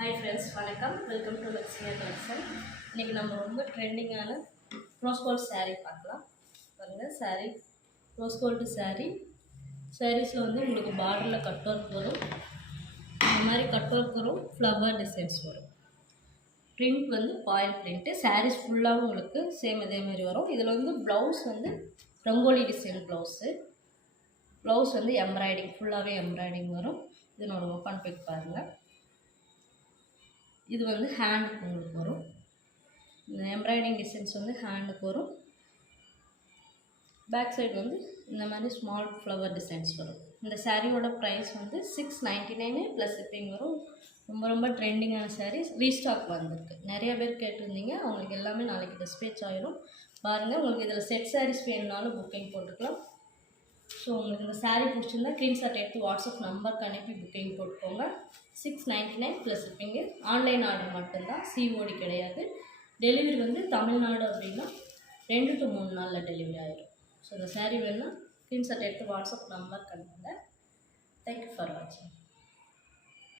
Hi friends, வணக்கம். Welcome to Lakshmiya collection. இன்றைக்கி நம்ம ரொம்ப ட்ரெண்டிங்கான ரோஸ் கோல்டு saree பார்க்கலாம். பாருங்கள், saree ரோஸ் கோல்டு saree. சாரீஸில் வந்து உங்களுக்கு பார்டரில் கட் ஒர்க் வரும். இந்த மாதிரி கட் ஒர்க் வரும், ஃப்ளவர் டிசைன்ஸ் வரும். பிரிண்ட் வந்து பாயில் பிரிண்ட்டு. சாரீஸ் ஃபுல்லாகவும் உங்களுக்கு சேம் இதே மாதிரி வரும். இதில் வந்து ப்ளவுஸ் வந்து ரங்கோலி டிசைன் ப்ளவுஸு. ப்ளவுஸ் வந்து எம்ப்ராய்டிங், ஃபுல்லாகவே எம்ப்ராய்டிங் வரும். இதனோட ஓப்பன் பிக் பாருங்கள். இது வந்து ஹேண்டுக்கு உங்களுக்கு வரும். இந்த எம்ப்ராய்டிங் டிசைன்ஸ் வந்து ஹேண்டுக்கு வரும். பேக் சைடு வந்து இந்த மாதிரி ஸ்மால் ஃப்ளவர் டிசைன்ஸ் வரும். இந்த சாரியோட ப்ரைஸ் வந்து 699 ப்ளஸ் ஷிப்பிங் வரும். ரொம்ப ட்ரெண்டிங்கான சாரீஸ் ரீஸ்டாக் வந்திருக்கு. நிறைய பேர் கேட்டிருந்தீங்க, அவங்களுக்கு எல்லாமே நாளைக்கு டிஸ்பேச் ஆகிடும். பாருங்கள், உங்களுக்கு இதில் செட் சாரீஸ் வேணுனாலும் புக்கிங் போட்டுக்கலாம். ஸோ உங்களுக்கு இந்த சாரீ பிடிச்சிருந்தா ஸ்க்ரீன்ஷாட் எடுத்து வாட்ஸ்அப் நம்பருக்கு அனுப்பி புக்கிங் போட்டுக்கோங்க. 699 ப்ளஸ் ஷிப்பிங்கு. ஆன்லைன் ஆர்டர் மட்டும்தான், சிஓடி கிடையாது. டெலிவரி வந்து தமிழ்நாடு அப்படின்னா 2 to 3 நாளில் டெலிவரி ஆகிடும். ஸோ இந்த சாரீ வேணுன்னா ஸ்க்ரீன்ஷாட் எடுத்து வாட்ஸ்அப் நம்பருக்கு அனுப்புங்க. தேங்க்யூ ஃபார் வாட்சிங்.